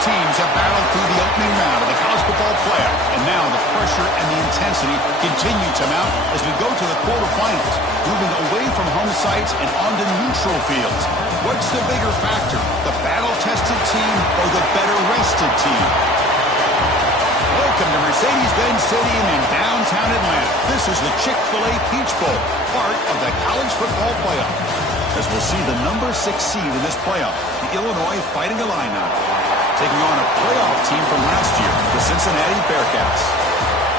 teams have battled through the opening round of the college football playoff, and now the pressure and the intensity continue to mount as we go to the quarterfinals, moving away from home sites and onto neutral fields. What's the bigger factor, the battle-tested team or the better-rested team? Welcome to Mercedes-Benz Stadium in downtown Atlanta. This is the Chick-fil-A Peach Bowl, part of the college football playoff. As we'll see the number 6 seed in this playoff, the Illinois Fighting Illini, taking on a playoff team from last year, the Cincinnati Bearcats.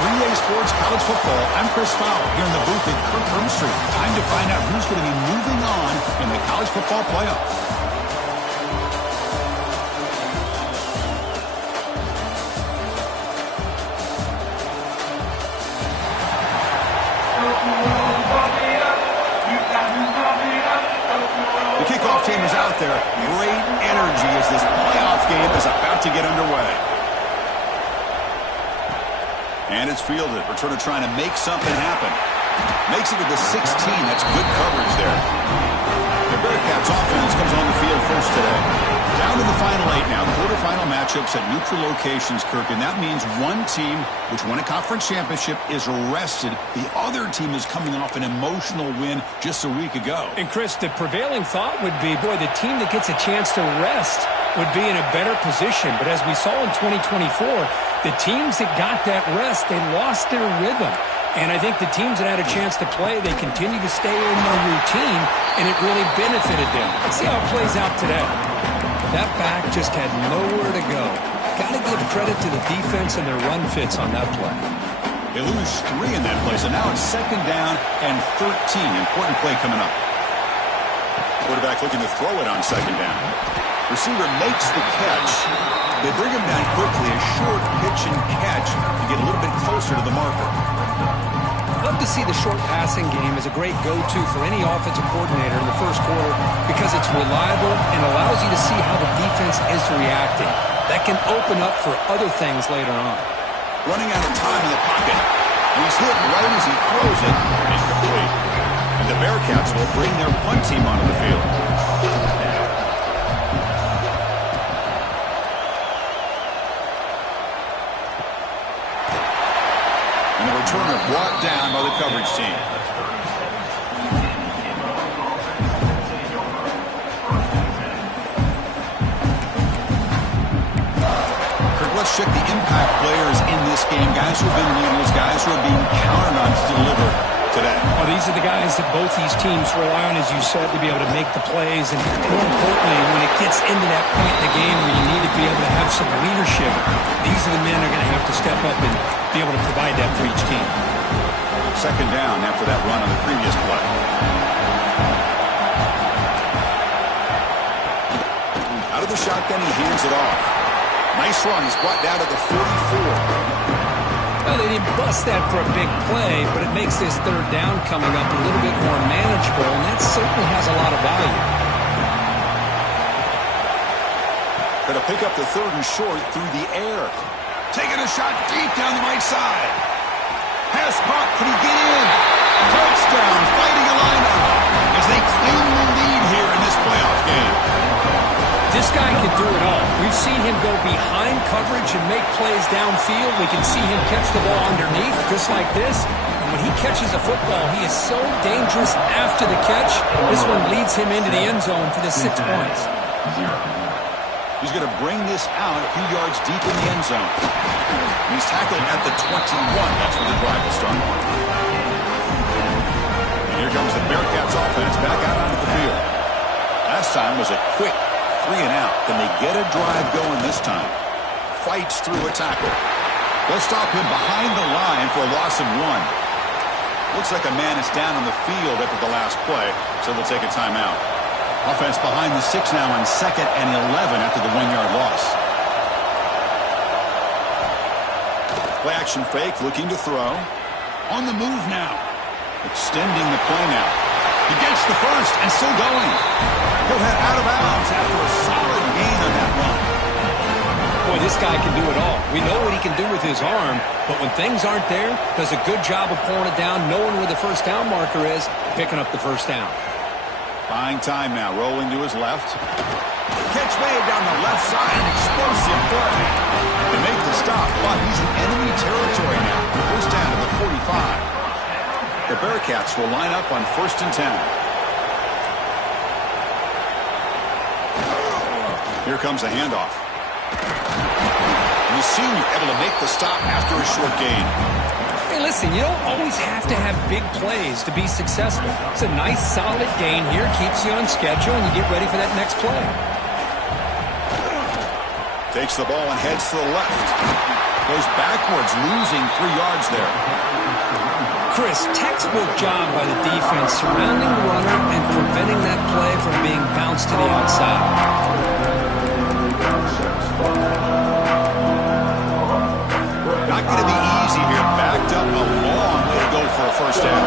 3A Sports College Football, I'm Chris Fowler here in the booth at Kirk Street. Time to find out who's going to be moving on in the college football playoff. The kickoff team is out there. Great energy as this playoff game is about to get underway. And it's fielded. Returner trying to make something happen. Makes it to the 16. That's good coverage there. The Bearcats offense comes on the field first today. Down to the final 8 now. Quarterfinal matchups at neutral locations, Kirk. And that means one team, which won a conference championship, is rested. The other team is coming off an emotional win just a week ago. And, Chris, the prevailing thought would be, boy, the team that gets a chance to rest would be in a better position. But as we saw in 2024, the teams that got that rest, they lost their rhythm. And I think the teams that had a chance to play, they continue to stay in their routine, and it really benefited them. Let's see how it plays out today. That back just had nowhere to go. Got to give credit to the defense and their run fits on that play. They lose 3 in that play, so now it's 2nd down and 13. Important play coming up. Quarterback looking to throw it on 2nd down. Receiver makes the catch. They bring him down quickly, a short pitch and catch to get a little bit closer to the marker. Love to see the short passing game as a great go-to for any offensive coordinator in the first quarter because it's reliable and allows you to see how the defense is reacting. That can open up for other things later on. Running out of time in the pocket. He's hit right as he throws it. Incomplete. And the Bearcats will bring their punt team onto the field. And the returner brought down by the coverage team. Kirk, let's check the impact players in this game. Guys who have been leaders, guys who are being counted on to deliver today. Well, these are the guys that both these teams rely on, as you said, to be able to make the plays. And more importantly, when it gets into that point in the game where you need to be able to have some leadership, these are the men that are going to have to step up and be able to provide that for each team. 2nd down after that run on the previous play. Out of the shotgun, he hands it off. Nice run. He's brought down to the 44. Well, they didn't bust that for a big play, but it makes this 3rd down coming up a little bit more manageable, and that certainly has a lot of value. Going to pick up the 3rd and short through the air. Taking a shot deep down the right side. Pass caught. Can he get in? Touchdown, Fighting Illini, as they claim the lead here in this playoff game. This guy can do it all. We've seen him go behind coverage and make plays downfield. We can see him catch the ball underneath, just like this. And when he catches a football, he is so dangerous after the catch. This one leads him into the end zone for the 6 points. He's going to bring this out a few yards deep in the end zone. He's tackled at the 21. That's where the drive will start. And here comes the Bearcats offense back out onto the field. Last time was a quick 3 and out. Can they get a drive going this time? Fights through a tackle. They'll stop him behind the line for a loss of 1. Looks like a man is down on the field after the last play, so they'll take a timeout. Offense behind the 6 now on 2nd and 11 after the 1-yard loss. Play action fake, looking to throw. On the move now. Extending the play now. He gets the first and still going. He'll head out of bounds after a solid gain on that run. Boy, this guy can do it all. We know what he can do with his arm, but when things aren't there, does a good job of pulling it down, knowing where the first down marker is, picking up the first down. Buying time now, rolling to his left. Catch made down the left side, an explosive play. They make the stop, but he's in enemy territory now. First down to the 45. The Bearcats will line up on 1st and 10. Here comes a handoff. And the senior able to make the stop after a short gain. Hey, listen, you don't always have to have big plays to be successful. It's a nice, solid gain here. Keeps you on schedule, and you get ready for that next play. Takes the ball and heads to the left. Goes backwards, losing 3 yards there. Chris, textbook job by the defense surrounding the runner and preventing that play from being bounced to the outside. Not going to be easy here. Backed up a long way to go for a first down.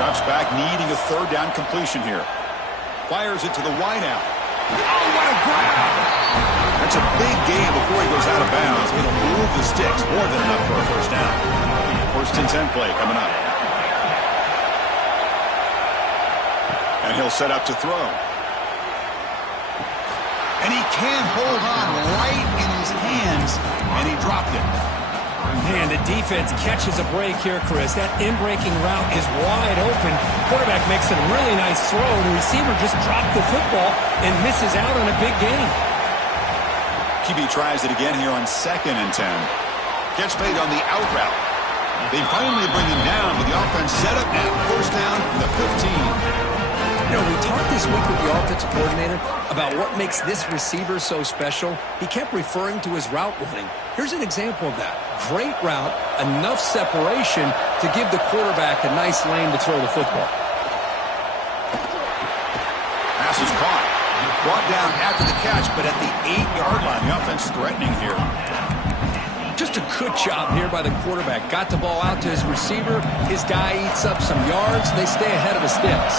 Drops back, needing a 3rd down completion here. Fires it to the wideout. Oh, what a grab! That's a big gain before he goes out of bounds. Going to move the sticks. More than enough for a first down. 1st and 10 play coming up. And he'll set up to throw. And he can't hold on right in his hands, and he dropped it. Man, the defense catches a break here, Chris. That in-breaking route is wide open. Quarterback makes a really nice throw. The receiver just dropped the football and misses out on a big gain. QB tries it again here on 2nd and 10. Catch made on the out route. They finally bring him down, but the offense set up now. First down from the 15. You know, we talked this week with the offensive coordinator about what makes this receiver so special. He kept referring to his route running. Here's an example of that. Great route, enough separation to give the quarterback a nice lane to throw the football. Pass is caught. Brought down after the catch, but at the 8-yard line. The offense threatening here. Just a good job here by the quarterback. Got the ball out to his receiver. His guy eats up some yards. They stay ahead of the sticks.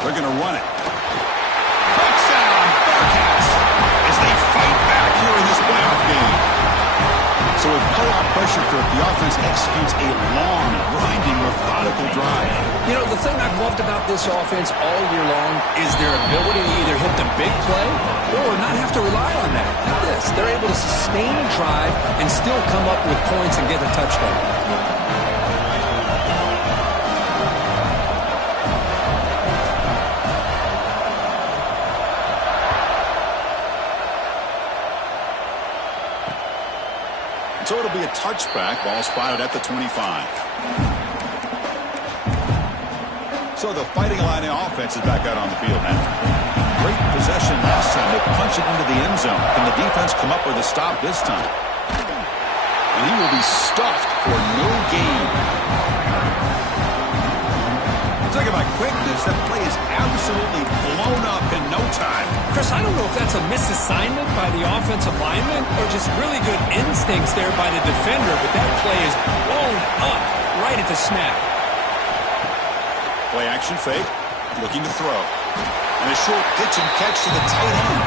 They're going to run it. Touchdown, Bearcats, as they fight back here in this playoff game. So with playoff pressure, Kirk, the offense executes a long, grinding, methodical drive. You know, the thing I've loved about this offense all year long is their ability to either hit the big play or not have to rely on that. Look at this. They're able to sustain a drive and still come up with points and get a touchdown. So it'll be a touchback. Ball spotted at the 25. So the Fighting Illini offense is back out on the field now. Great possession last time. They punch it into the end zone. Can the defense come up with a stop this time? And he will be stuffed for no gain. Talk about quickness. That play is absolutely blown up in no time. Chris, I don't know if that's a misassignment by the offensive lineman or just really good instincts there by the defender, but that play is blown up right at the snap. Play action fake, looking to throw. And a short pitch and catch to the tight end.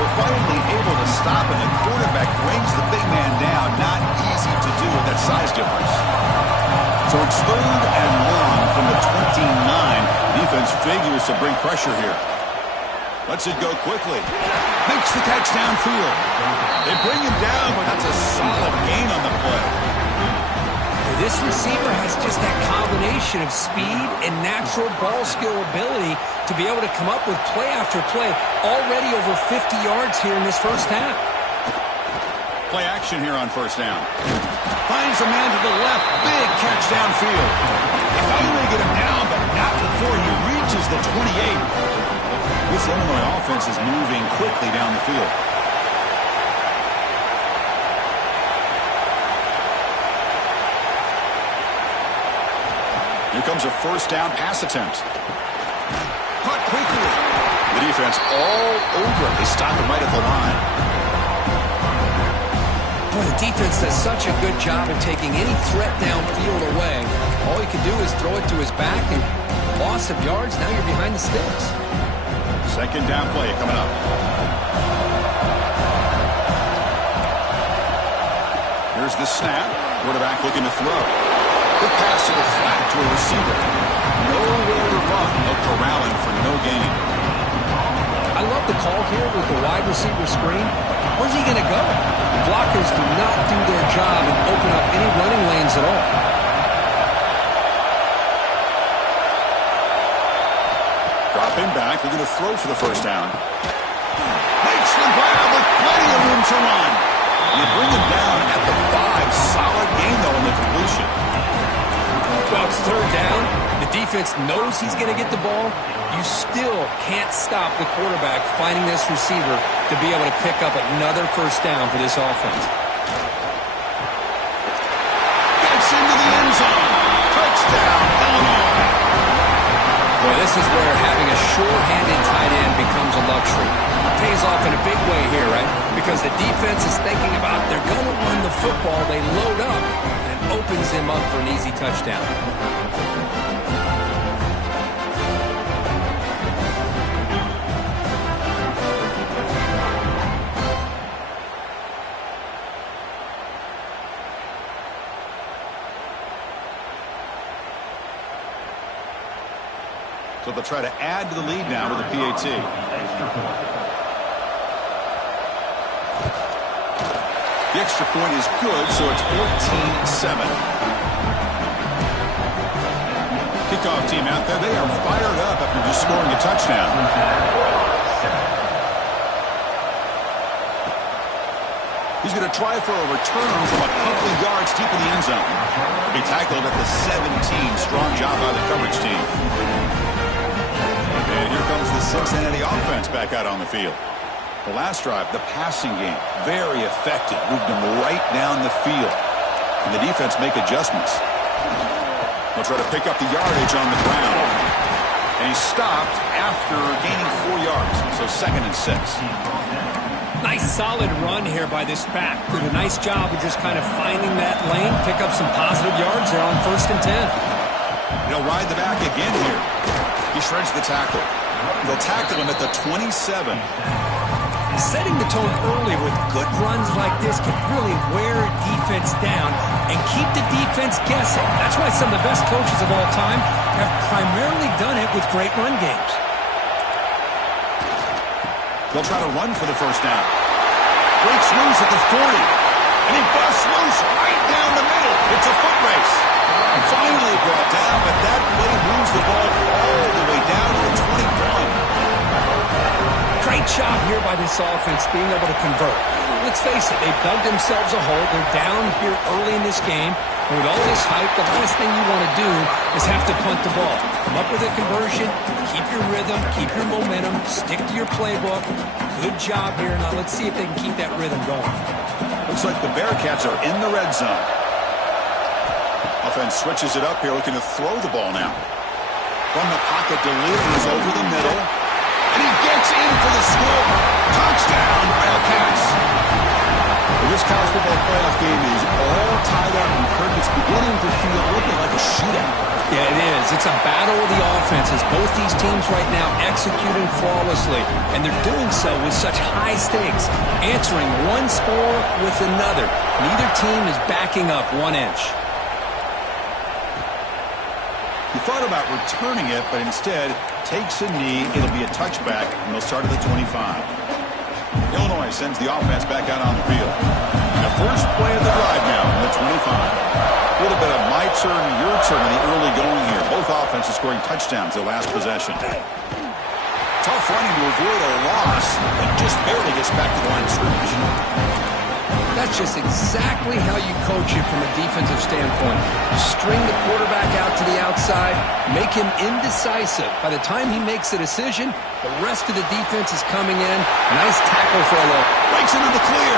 We're finally able to stop, and the quarterback brings the big man down. Not easy to do with that size difference. So it's 3rd and long from the 29. Defense figures to bring pressure here. Lets it go quickly. Makes the catch downfield. They bring him down, but that's a solid gain on the play. This receiver has just that combination of speed and natural ball skill ability to be able to come up with play after play. Already over 50 yards here in this first half. Play action here on first down. Finds a man to the left. Big catch downfield. They finally get him down, but not before he reaches the 28. This Illinois offense is moving quickly down the field. Here comes a first down pass attempt. Caught quickly. The defense all over it. They stop him right at the line. Boy, the defense does such a good job of taking any threat downfield away. All he can do is throw it to his back, and loss of yards, now you're behind the sticks. Second down play coming up. Here's the snap. Quarterback looking to throw. Good pass to the flat to a receiver. Nowhere to run. They'll corral him for no gain. I love the call here with the wide receiver screen. Where's he going to go? The blockers do not do their job and open up any running lanes at all. Dropping back. They're going to throw for the first down. Makes the grab with plenty of room to run. You bring him down at the 5. Solid gain, though, in the completion. Well, it's third down. The defense knows he's going to get the ball. You still can't stop the quarterback finding this receiver to be able to pick up another first down for this offense. Gets into the end zone. Touchdown, Illinois. Boy, this is where having a sure-handed tight end becomes a luxury. Pays off in a big way here, right? Because the defense is thinking about they're going to run the football. They load up, and it opens him up for an easy touchdown. So they'll try to add to the lead now with a PAT. The extra point is good, so it's 14-7. Kickoff team out there. They are fired up after just scoring a touchdown. He's going to try for a return from a couple of yards deep in the end zone. He'll be tackled at the 17. Strong job by the coverage team. And here comes the Cincinnati offense back out on the field. The last drive, the passing game, very effective. Moved them right down the field. And the defense make adjustments. They'll try to pick up the yardage on the ground. And he stopped after gaining 4 yards. So 2nd and 6. Nice solid run here by this back. Did a nice job of just kind of finding that lane, pick up some positive yards there on 1st and 10. He'll ride the back again here. He shreds the tackle. They'll tackle him at the 27. Setting the tone early with good runs like this can really wear a defense down and keep the defense guessing. That's why some of the best coaches of all time have primarily done it with great run games. They'll try to run for the first down. Breaks loose at the 40. And he busts loose right down the middle. It's a foot race. Finally brought down, but that play moves the ball all the way down to the 21. Great job here by this offense being able to convert. Let's face it, they've dug themselves a hole. They're down here early in this game. And with all this hype, the last thing you want to do is have to punt the ball. Come up with a conversion, keep your rhythm, keep your momentum, stick to your playbook. Good job here. Now let's see if they can keep that rhythm going. Looks like the Bearcats are in the red zone. Offense switches it up here, looking to throw the ball now. From the pocket, delivers over the middle. And he gets in for the score. Touchdown, Bearcats. This college football playoff game is all tied up, and Kirk, it's beginning to feel a little bit like a shootout. Yeah, it is. It's a battle of the offenses. Both these teams right now executing flawlessly, and they're doing so with such high stakes, answering one score with another. Neither team is backing up 1 inch. He thought about returning it, but instead takes a knee. It'll be a touchback, and they'll start at the 25. Illinois sends the offense back out on the field. The first play of the drive now from the 25. A little bit of my turn, your turn in the early going here. Both offenses scoring touchdowns their last possession. Tough running to avoid a loss, and just barely gets back to the line of scrimmage. That's just exactly how you coach it from a defensive standpoint. String the quarterback out to the outside, make him indecisive. By the time he makes a decision, the rest of the defense is coming in. Nice tackle for a look. Breaks into the clear.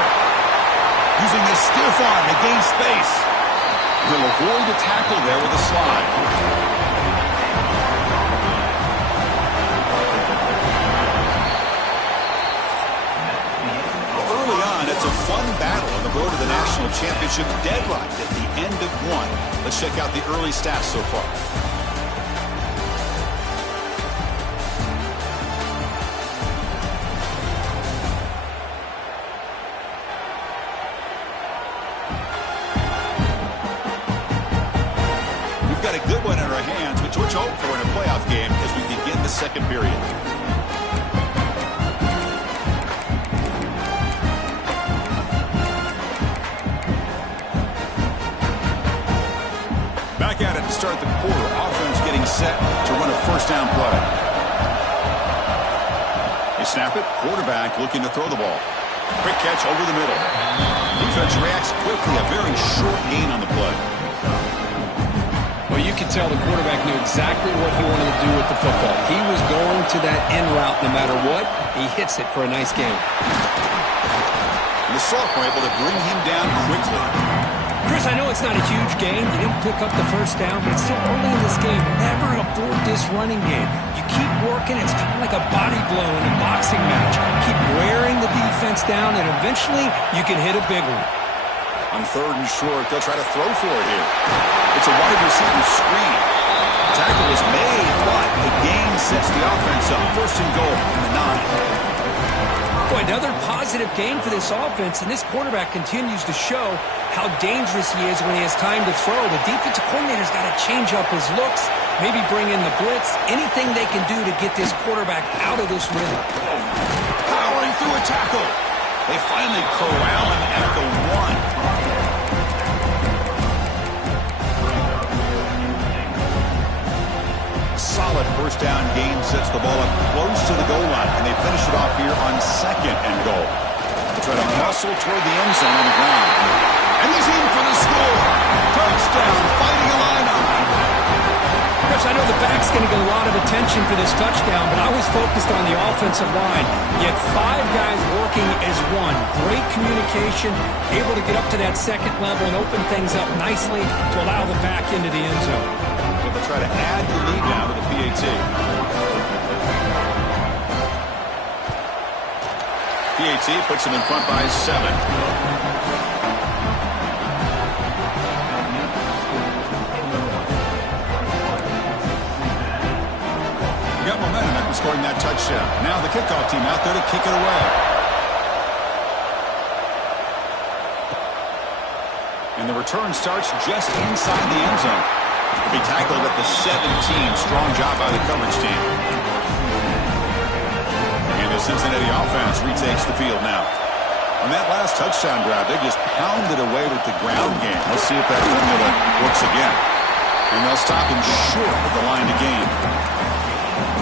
Using the stiff arm to gain space. He'll avoid the tackle there with a slide. It's a fun battle on the road to the national championship, deadlocked at the end of one. Let's check out the early stats so far. much hope for in a playoff game as we begin the second period. Back at it to start the quarter. Offense getting set to run a first down play. They snap it. Quarterback looking to throw the ball. Quick catch over the middle. Defense reacts quickly. A very short gain on the play. Well, you could tell the quarterback knew exactly what he wanted to do with the football. He was going to that end route no matter what. He hits it for a nice gain. And the Salk were able to bring him down quickly. Chris, I know it's not a huge game. They didn't pick up the first down, but it's still early in this game. Never abort this running game. You keep working. It's kind of like a body blow in a boxing match. Keep wearing the defense down, and eventually you can hit a big one. On third and short, they'll try to throw for it here. It's a wide receiver screen. Tackle is made, but the gain sets the offense up. First and goal from the 9. Boy, another positive game for this offense, and this quarterback continues to show how dangerous he is when he has time to throw. The defensive coordinator's got to change up his looks, maybe bring in the blitz, anything they can do to get this quarterback out of this rhythm. Powering through a tackle. They finally corral him at the 1. Solid first down gain sets the ball up close to the goal line, and they finish it off here on second and goal. They try to muscle toward the end zone on the ground. And he's in for the score. Touchdown, fighting Illini. Chris, I know the back's going to get a lot of attention for this touchdown, but I was focused on the offensive line. You had 5 guys working as one. Great communication, able to get up to that second level and open things up nicely to allow the back into the end zone. So they'll try to add the lead now to the PAT. PAT puts them in front by 7. Got momentum after scoring that touchdown. Now the kickoff team out there to kick it away. And the return starts just inside the end zone. He'll be tackled at the 17. Strong job by the coverage team. And the Cincinnati offense retakes the field now. On that last touchdown drive, they just pounded away with the ground game. Let's see if that formula works again. And they'll stop him short of the line to gain.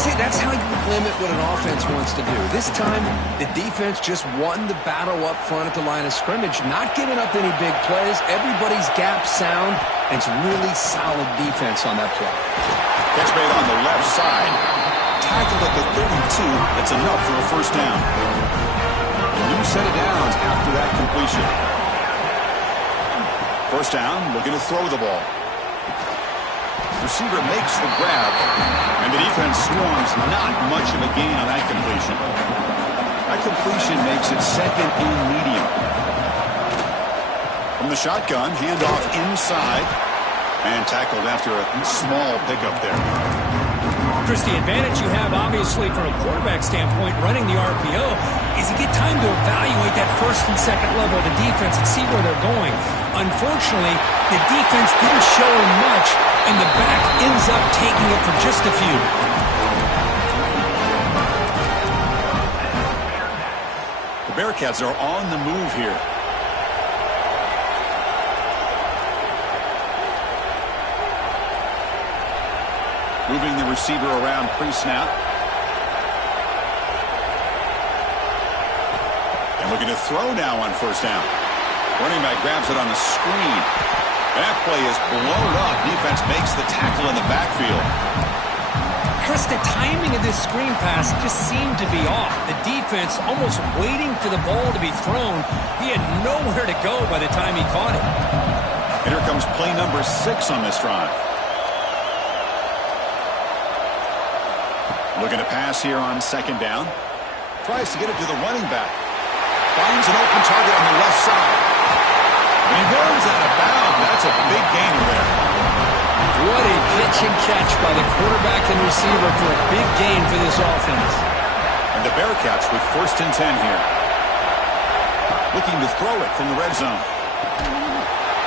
See, that's how you limit what an offense wants to do. This time, the defense just won the battle up front at the line of scrimmage, not giving up any big plays. Everybody's gap sound, and it's really solid defense on that play. Catch made on the left side. Tackled at the 32. That's enough for a first down. A new set of downs after that completion. First down, looking to throw the ball. Receiver makes the grab, and the defense swarms. Not much of a gain on that completion. That completion makes it second and medium. From the shotgun, handoff inside, and tackled after a small pickup there. Chris, the advantage you have, obviously, from a quarterback standpoint, running the RPO, is you get time to evaluate that first and second level of the defense and see where they're going. Unfortunately, the defense didn't show him much, and the back ends up taking it for just a few. The Bearcats are on the move here. Moving the receiver around pre-snap. And looking to throw now on first down. Running back grabs it on the screen. That play is blown up. Defense makes the tackle in the backfield. Chris, the timing of this screen pass just seemed to be off. The defense almost waiting for the ball to be thrown. He had nowhere to go by the time he caught it. And here comes play number 6 on this drive. Looking to pass here on second down. Tries to get it to the running back. Finds an open target on the left side. And he runs out of bounds. That's a big gainer there. What a pitch and catch by the quarterback and receiver for a big gain for this offense. And the Bearcats with first and 10 here. Looking to throw it from the red zone.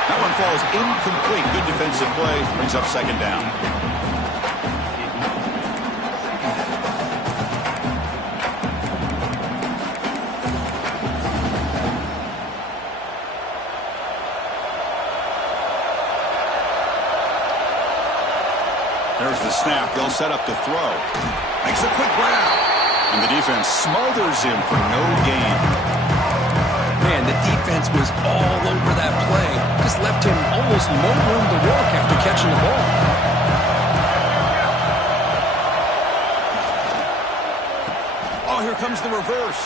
That one falls incomplete. Good defensive play. Brings up second down. snap, they'll set up to throw. Makes a quick grab. And the defense smothers him for no gain. Man, the defense was all over that play. Just left him almost no room to walk after catching the ball. Oh, here comes the reverse.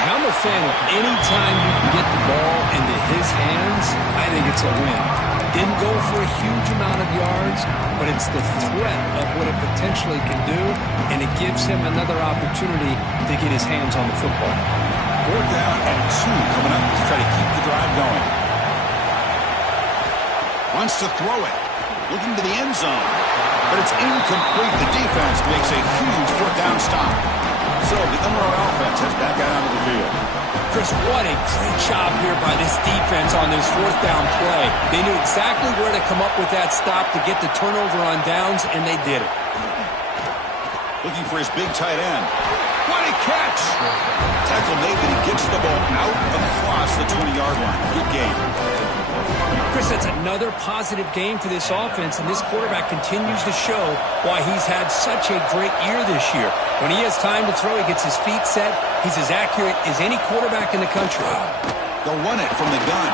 I'm a fan of any time you can get the ball into his hands, I think it's a win. Didn't go for a huge amount of yards, but it's the threat of what it potentially can do, and it gives him another opportunity to get his hands on the football. 4th down and 2 coming up to try to keep the drive going. Wants to throw it. Looking to the end zone. But it's incomplete. The defense makes a huge 4th down stop. So the Illinois offense heads back out onto the field. Chris, what a great job here by this defense on this 4th down play. They knew exactly where to come up with that stop to get the turnover on downs, and they did it. Looking for his big tight end. What a catch! Tackle made that he gets the ball out across the 20-yard line. Good game. Chris, that's another positive game for this offense, and this quarterback continues to show why he's had such a great year this year. When he has time to throw, he gets his feet set. He's as accurate as any quarterback in the country. They'll run it from the gun.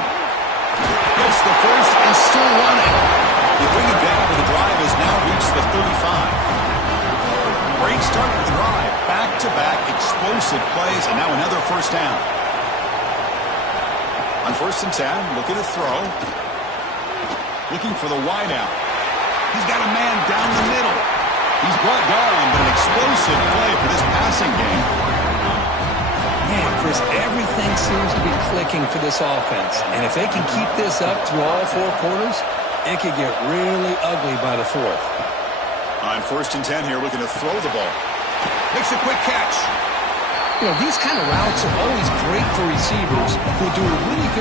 Gets the first and still running. They bring it down, but the drive has now reached the 35. Great start to the drive. Back-to-back explosive plays, and now another 1st down. On 1st and 10, looking to throw. Looking for the wideout. He's got a man down the middle. He's brought down, but an explosive play for this passing game. Man, Chris, everything seems to be clicking for this offense. And if they can keep this up through all 4 quarters, it could get really ugly by the 4th. On 1st and 10 here, looking to throw the ball. Makes a quick catch. You know, these kind of routes are always great for receivers who do a really good